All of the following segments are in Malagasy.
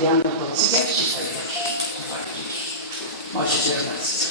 andiamo consigliati ci fai ma ci c'è ragazzi.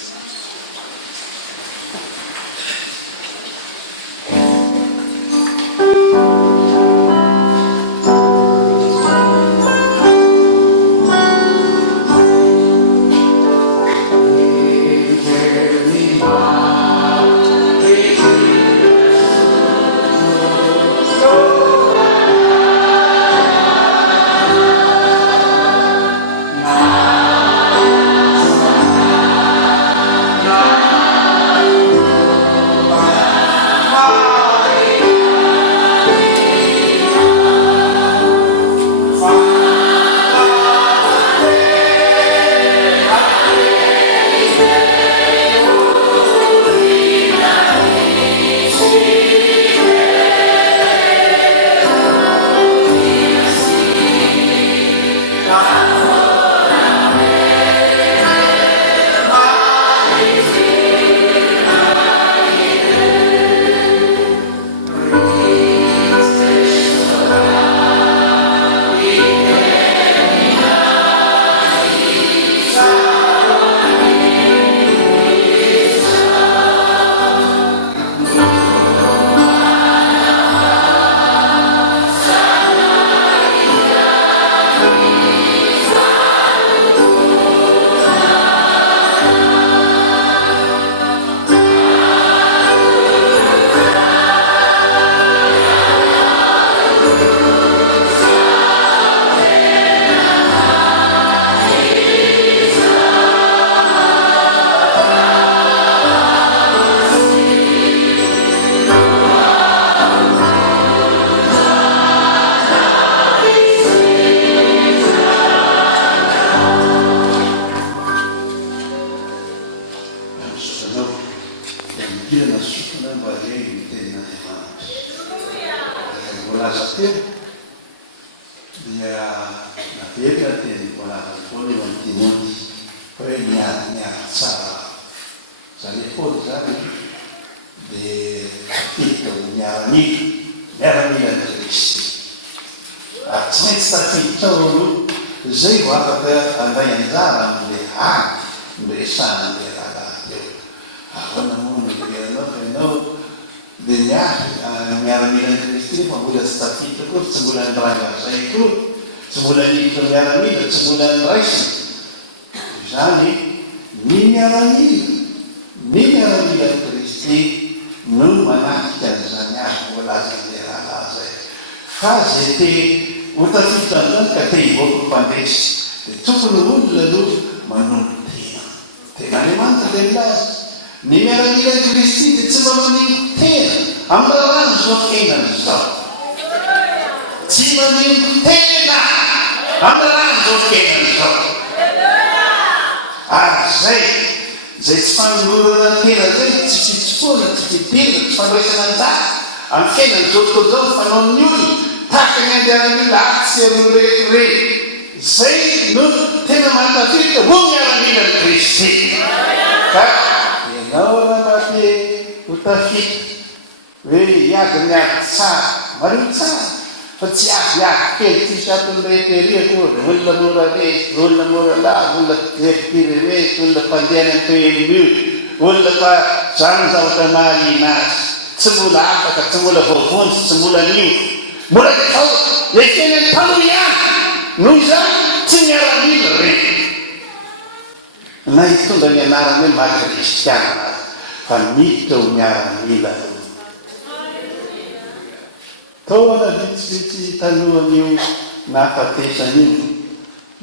Zay vao afaka andray anjara amin'le haky miresana amin'le raha teo. Ahoana moa miveranao fa ianao dia miara-mila ny Kristy fa mbola tsy tafita koa, tsy mbola niranga zay koa, tsy mbola niditra miara-mila, tsy mbola niraisina. Izany ny miara-mila ny Kristy no manahiky an'izany azy voalaza amin'le raha zay. Fa zay te ho tafita an'izany ka te hivoaka mpandresy dia tokony olona aloha manompo ten'Andriamanitra dia milaza ny miaramila ny Kristy dia tsy mba manompo tena amin'ny rano zao fiainana zao, tsy manompo tena amin'ny rano zao fiainana zao. Ary zay tsy fanolorana tena zay tsy fitsofoana, tsy fipirana, tsy fandraisana anjara amin'ny fiainana zao tokoa zao fanaon'ny olona tahaka ny andiaramila atsy amin'ny rehetrarehetra. Zay no tena mahatafita ho miaramila ny Kristy. Ka ianao raha mbaty ho tafita hoe hiady miady tsara, mario tsara, fa tsy azy kely tsisy aton'ny rehetrarehetra koa, olona mora resy, olona mora lava, olona pireresy, olona mpandeha ny toen'io, olona fa zany zavatra mahaliana azy, tsy mbola afaka, tsy mbola voavonjy, tsy mbola nio, mbola tao ekeny ny taloha ihany. Noho izany tsy miaramila reny. Na hitondra ny anarany hoe marika kristiana azy fa miditra ho miaramila. Taona vitsivitsy talohan'io nahafatesan'io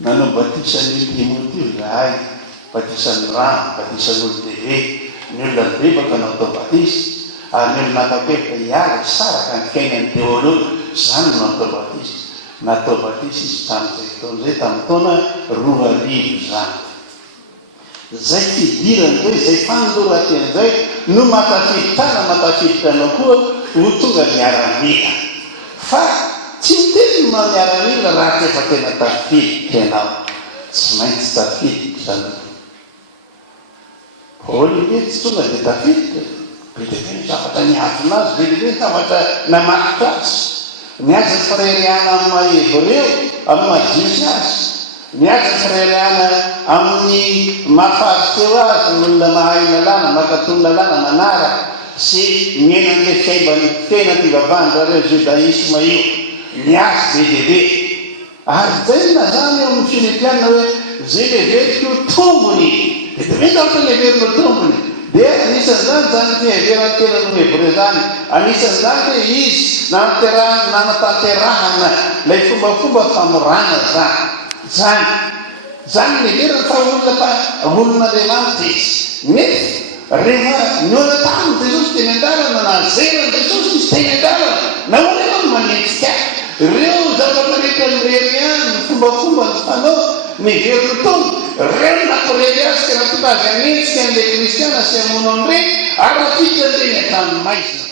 nanao batisan'io Timoteo zahay, batisan'ny rano, batisan'olon-dehibe, ny olona bebaka natao batisy, ary ny olona nakapetra hiala saraka ny fiainany teology, zany no natao batisy. Natao batisy izy tamin'izay fotoana zay, tamin'ny taona 2000 zany. Zay fidirany zay, zay fanoloran-tena zay no matafiditra anao koa ho tonga miaramila. Fa tsy miteny ma miaramila raha efa tena tafiditra ianao, tsy maintsy tafiditra zany. Paoly hoe tsy tonga dia tafiditra, bedibe ny zavatra niazona azy, bedibe ny zavatra namakitra azy. Niazy ny frere ana amin'ny Mahebreo, amin'ny Majiosy azy, miasa tsirairyana amin'ny mahafaty teo azy n'olona mahay lalàna makatony lalàna manara sy miainan'le fiaibany tena ty vavandrareo judaisma io miasy bebe ary zay na zany eo amin'ny filipianina hoe zay leveriko tombony de mety ohatra leverino tombony dia anisan'izany zany ty heverantena no hebreo zany anisan'izany hoe izy nanatanterahana lay fombafomba famorana zany leverana fa olon'andriamanitra izy mety rehefa niona taminy jesosy teny an-dalana na zerany jesosy izy teny an-dalana na hoana ianao no manentsika reo zavaparehetra mirery any ny fombafomba ny fanao miverino tombo reo nakorely azy ka raha tonga azy anentsika an'le kristiana sy amono an'ireny ary rapitra reny atany maizina